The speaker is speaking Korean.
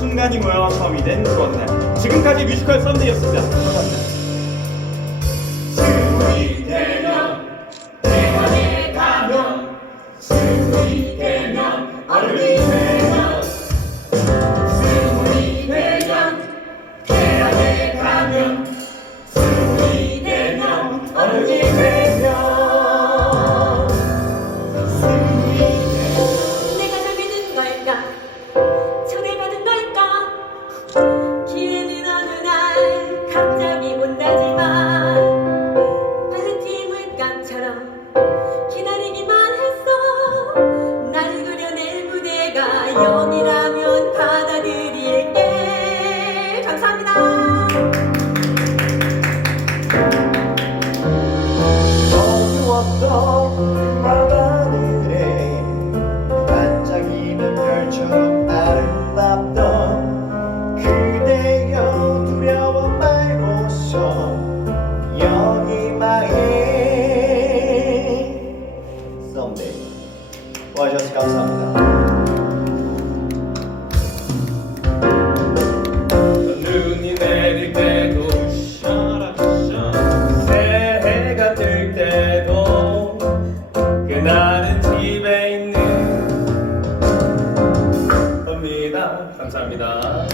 순간이 모여 처음이 된 그런 날 지금까지 뮤지컬 썸데이였습니다. 자연이라. 나는 집에 있는 겁니다. 감사합니다.